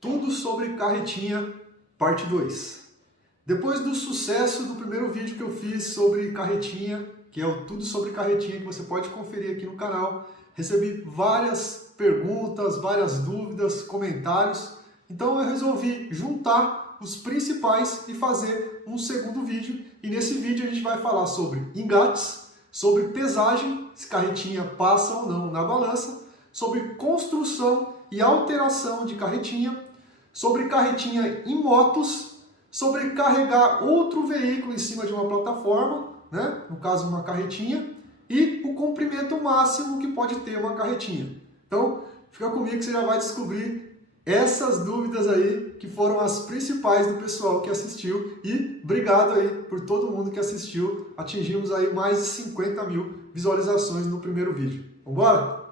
Tudo sobre carretinha, parte 2. Depois do sucesso do primeiro vídeo que eu fiz sobre carretinha, que é o Tudo sobre Carretinha, que você pode conferir aqui no canal, recebi várias perguntas, várias dúvidas, comentários. Então eu resolvi juntar os principais e fazer um segundo vídeo. E nesse vídeo a gente vai falar sobre engates, sobre pesagem, se carretinha passa ou não na balança, sobre construção e alteração de carretinha, sobre carretinha em motos, sobre carregar outro veículo em cima de uma plataforma, né? No caso uma carretinha, e o comprimento máximo que pode ter uma carretinha. Então, fica comigo que você já vai descobrir essas dúvidas aí, que foram as principais do pessoal que assistiu. E obrigado aí por todo mundo que assistiu. Atingimos aí mais de 50 mil visualizações no primeiro vídeo. Vamos embora?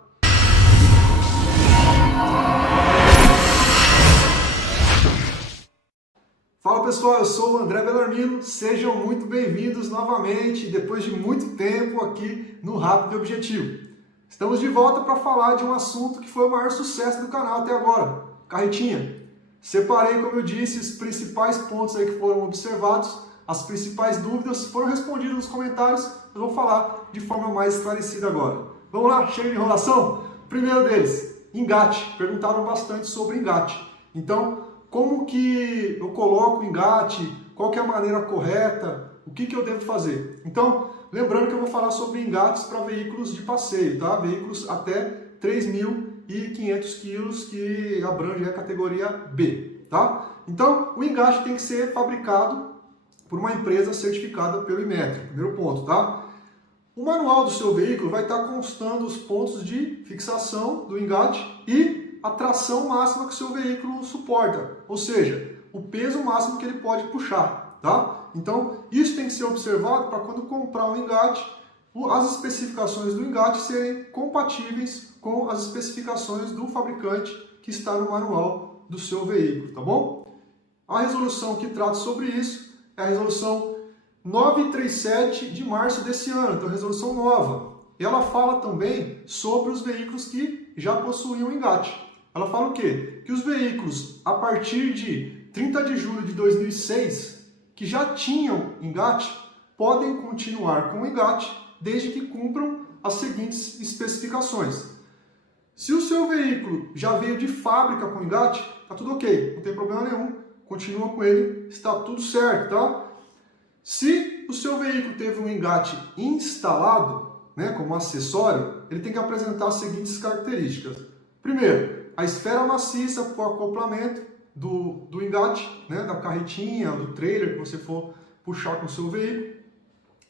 Fala pessoal, eu sou o André Bellarmino, sejam muito bem-vindos novamente, depois de muito tempo aqui no Rápido e Objetivo. Estamos de volta para falar de um assunto que foi o maior sucesso do canal até agora, carretinha. Separei, como eu disse, os principais pontos aí que foram observados, as principais dúvidas foram respondidas nos comentários, eu vou falar de forma mais esclarecida agora. Vamos lá, chega de enrolação? Primeiro deles, engate. Perguntaram bastante sobre engate. Então, como que eu coloco o engate? Qual que é a maneira correta? O que eu devo fazer? Então, lembrando que eu vou falar sobre engates para veículos de passeio, tá? Veículos até 3.500 quilos, que abrange a categoria B, tá? Então, o engate tem que ser fabricado por uma empresa certificada pelo Inmetro, primeiro ponto, tá? O manual do seu veículo vai estar constando os pontos de fixação do engate e a tração máxima que o seu veículo suporta, ou seja, o peso máximo que ele pode puxar, tá? Então, isso tem que ser observado para quando comprar um engate, as especificações do engate serem compatíveis com as especificações do fabricante que está no manual do seu veículo, tá bom? A resolução que trata sobre isso é a resolução 937 de março desse ano, então resolução nova. Ela fala também sobre os veículos que já possuíam engate. Ela fala o quê? Que os veículos, a partir de 30 de julho de 2006, que já tinham engate, podem continuar com o engate, desde que cumpram as seguintes especificações. Se o seu veículo já veio de fábrica com engate, está tudo ok, não tem problema nenhum, continua com ele, está tudo certo, tá? Se o seu veículo teve um engate instalado, né, como acessório, ele tem que apresentar as seguintes características. Primeiro, a esfera maciça para o acoplamento do engate, né, da carretinha, do trailer que você for puxar com o seu veículo.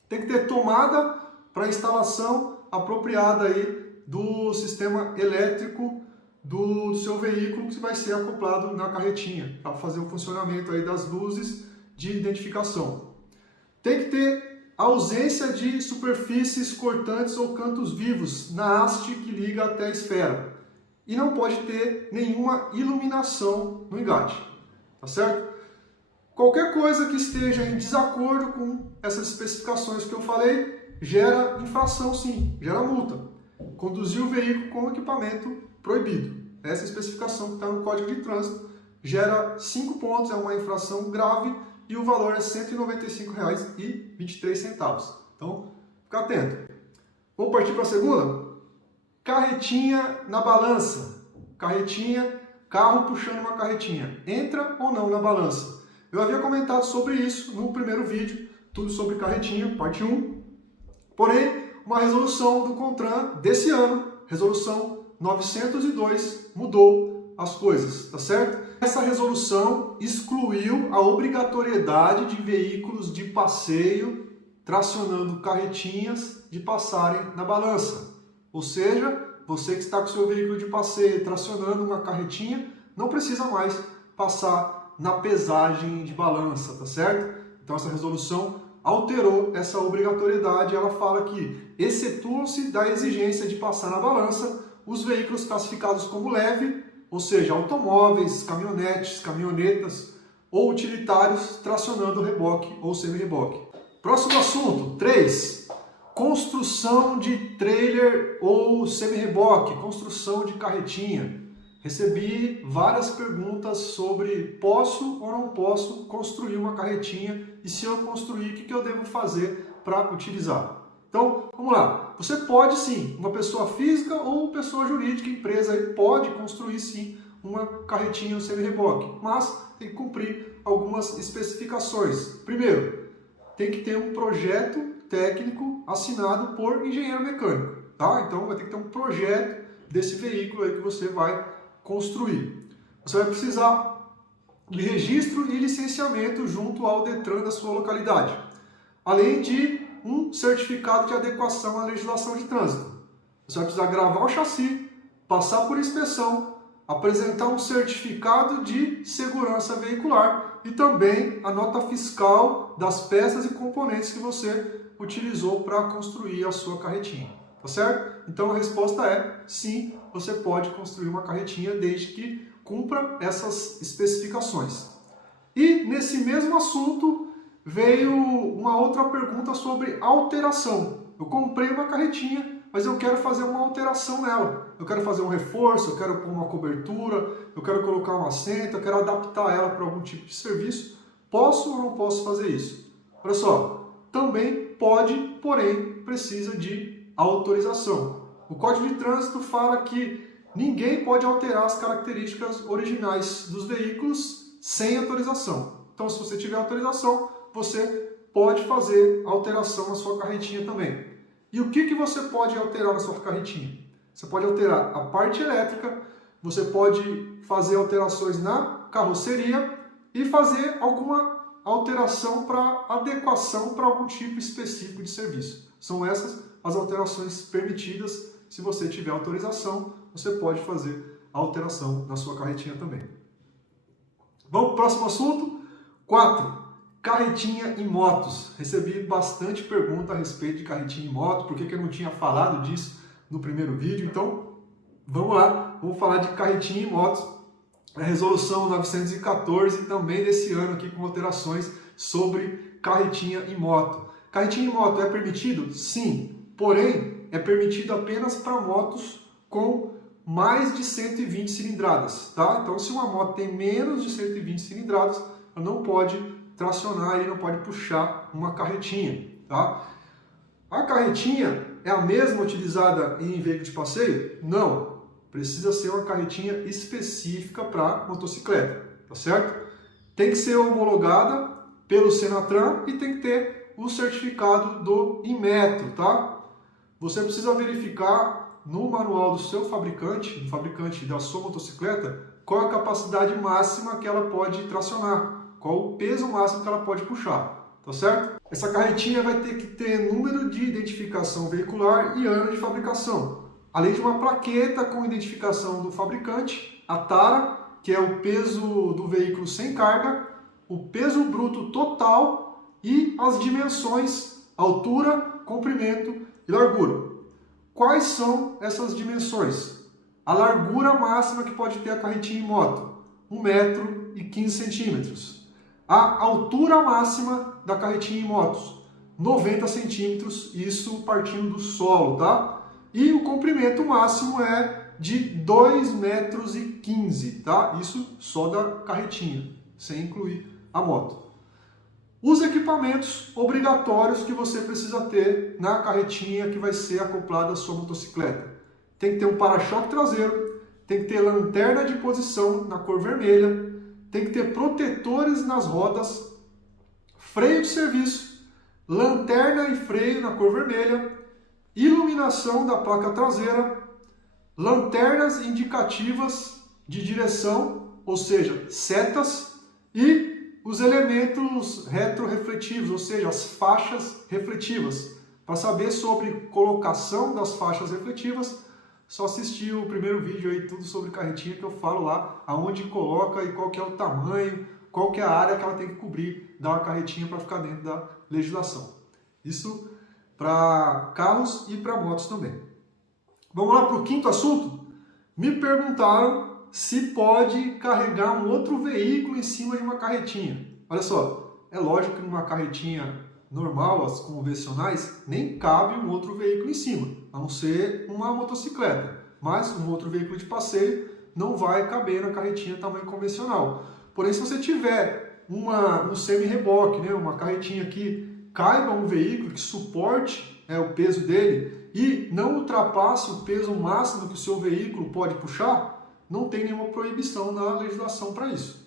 Tem que ter tomada para instalação apropriada aí do sistema elétrico do seu veículo, que vai ser acoplado na carretinha, para fazer o funcionamento aí das luzes de identificação. Tem que ter ausência de superfícies cortantes ou cantos vivos na haste que liga até a esfera. E não pode ter nenhuma iluminação no engate, tá certo? Qualquer coisa que esteja em desacordo com essas especificações que eu falei, gera infração sim, gera multa. Conduzir o veículo com equipamento proibido. Essa especificação que está no Código de Trânsito gera 5 pontos, é uma infração grave e o valor é R$ 195,23. Então, fica atento. Vamos partir para a segunda? Carretinha na balança. Carretinha, carro puxando uma carretinha. Entra ou não na balança? Eu havia comentado sobre isso no primeiro vídeo, tudo sobre carretinha, parte 1. Porém, uma resolução do CONTRAN desse ano, resolução 902, mudou as coisas, tá certo? Essa resolução excluiu a obrigatoriedade de veículos de passeio tracionando carretinhas de passarem na balança. Ou seja, você que está com o seu veículo de passeio tracionando uma carretinha, não precisa mais passar na pesagem de balança, tá certo? Então essa resolução alterou essa obrigatoriedade, ela fala que excetuam-se da exigência de passar na balança os veículos classificados como leve, ou seja, automóveis, caminhonetes, caminhonetas ou utilitários tracionando reboque ou semi-reboque. Próximo assunto, 3. Construção de trailer ou semi-reboque, construção de carretinha. recebi várias perguntas sobre posso ou não posso construir uma carretinha e se eu construir, o que eu devo fazer para utilizar. Então, vamos lá. Você pode sim, uma pessoa física ou pessoa jurídica, empresa, aí, pode construir sim uma carretinha ou semi-reboque, mas tem que cumprir algumas especificações. Primeiro, tem que ter um projeto técnico assinado por engenheiro mecânico, tá? Então vai ter que ter um projeto desse veículo aí que você vai construir. Você vai precisar de registro e licenciamento junto ao Detran da sua localidade, além de um certificado de adequação à legislação de trânsito. Você vai precisar gravar o chassi, passar por inspeção, apresentar um certificado de segurança veicular e também a nota fiscal das peças e componentes que você utilizou para construir a sua carretinha, tá certo? Então a resposta é sim, você pode construir uma carretinha desde que cumpra essas especificações. E nesse mesmo assunto veio uma outra pergunta sobre alteração. Eu comprei uma carretinha, mas eu quero fazer uma alteração nela. Eu quero fazer um reforço, eu quero pôr uma cobertura, eu quero colocar um assento, eu quero adaptar ela para algum tipo de serviço. Posso ou não posso fazer isso? Olha só, também pode, porém precisa de autorização. O Código de Trânsito fala que ninguém pode alterar as características originais dos veículos sem autorização. Então, se você tiver autorização, você pode fazer alteração na sua carretinha também. E o que você pode alterar na sua carretinha? Você pode alterar a parte elétrica, você pode fazer alterações na carroceria e fazer alguma alteração para adequação para algum tipo específico de serviço. São essas as alterações permitidas. Se você tiver autorização, você pode fazer a alteração na sua carretinha também. Vamos para o próximo assunto? 4. Carretinha em motos. Recebi bastante pergunta a respeito de carretinha em moto, por que eu não tinha falado disso no primeiro vídeo. Então, vamos lá, vamos falar de carretinha em motos. A resolução 914 também desse ano aqui com alterações sobre carretinha em moto. Carretinha em moto é permitido? Sim, porém é permitido apenas para motos com mais de 120 cilindradas, tá? Então, se uma moto tem menos de 120 cilindradas, ela não pode tracionar e não pode puxar uma carretinha, tá? A carretinha é a mesma utilizada em veículo de passeio? Não, precisa ser uma carretinha específica para motocicleta, tá certo? Tem que ser homologada pelo Senatran e tem que ter o certificado do Inmetro, tá? Você precisa verificar no manual do seu fabricante, do fabricante da sua motocicleta, qual a capacidade máxima que ela pode tracionar, qual o peso máximo que ela pode puxar, tá certo? Essa carretinha vai ter que ter número de identificação veicular e ano de fabricação, além de uma plaqueta com identificação do fabricante, a tara, que é o peso do veículo sem carga, o peso bruto total e as dimensões, altura, comprimento e largura. Quais são essas dimensões? A largura máxima que pode ter a carretinha em moto, 1,15 m. A altura máxima da carretinha em motos, 90 centímetros, isso partindo do solo, tá? E o comprimento máximo é de 2,15 m, tá? Isso só da carretinha, sem incluir a moto. Os equipamentos obrigatórios que você precisa ter na carretinha que vai ser acoplada à sua motocicleta. Tem que ter um para-choque traseiro, tem que ter lanterna de posição na cor vermelha, tem que ter protetores nas rodas, freio de serviço, lanterna e freio na cor vermelha, iluminação da placa traseira, lanternas indicativas de direção, ou seja, setas, e os elementos retrorefletivos, ou seja, as faixas refletivas. Para saber sobre colocação das faixas refletivas, só assistir o primeiro vídeo aí, tudo sobre carretinha, que eu falo lá aonde coloca e qual que é o tamanho, qual que é a área que ela tem que cobrir da carretinha para ficar dentro da legislação. Isso para carros e para motos também. Vamos lá para o quinto assunto? Me perguntaram se pode carregar um outro veículo em cima de uma carretinha. Olha só, é lógico que numa carretinha normal, as convencionais, nem cabe um outro veículo em cima, a não ser uma motocicleta. Mas um outro veículo de passeio não vai caber na carretinha tamanho convencional. Porém, se você tiver um semi-reboque, né, uma carretinha que caiba um veículo, que suporte o peso dele e não ultrapasse o peso máximo que o seu veículo pode puxar, não tem nenhuma proibição na legislação para isso.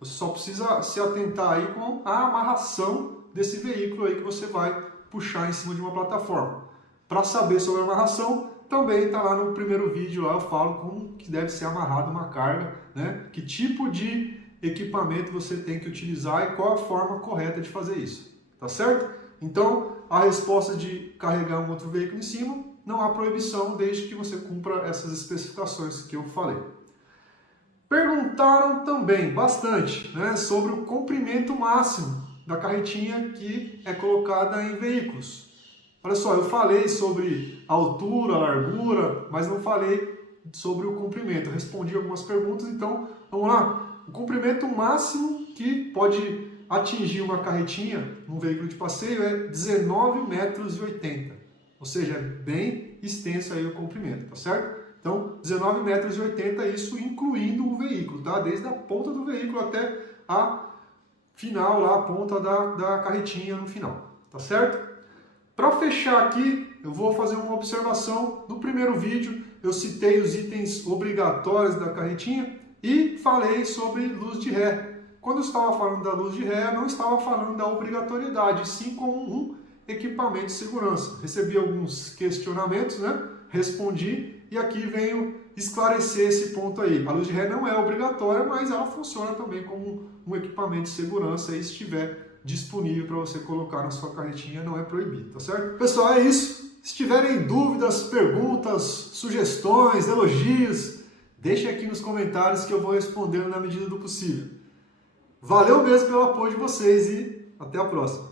Você só precisa se atentar aí com a amarração desse veículo aí que você vai puxar em cima de uma plataforma. Para saber sobre a amarração, também está lá no primeiro vídeo, lá eu falo como que deve ser amarrada uma carga, né? Que tipo de equipamento você tem que utilizar e qual a forma correta de fazer isso, tá certo? Então, a resposta de carregar um outro veículo em cima, não há proibição desde que você cumpra essas especificações que eu falei. Perguntaram também bastante, né, sobre o comprimento máximo da carretinha que é colocada em veículos. Olha só, eu falei sobre a altura, a largura, mas não falei sobre o comprimento. Eu respondi algumas perguntas, então vamos lá. O comprimento máximo que pode atingir uma carretinha num veículo de passeio é 19,80 metros, ou seja, é bem extenso aí o comprimento, tá certo? Então, 19,80 metros, isso incluindo o veículo, tá? Desde a ponta do veículo até a final, lá, a ponta da carretinha no final, tá certo? Para fechar aqui, eu vou fazer uma observação. No primeiro vídeo, eu citei os itens obrigatórios da carretinha e falei sobre luz de ré. Quando eu estava falando da luz de ré, não estava falando da obrigatoriedade, sim como um equipamento de segurança. Recebi alguns questionamentos, né? Respondi e aqui venho esclarecer esse ponto aí. A luz de ré não é obrigatória, mas ela funciona também como um equipamento de segurança e se estiver disponível para você colocar na sua carretinha, não é proibido, tá certo? Pessoal, é isso. Se tiverem dúvidas, perguntas, sugestões, elogios, deixem aqui nos comentários que eu vou respondendo na medida do possível. Valeu mesmo pelo apoio de vocês e até a próxima!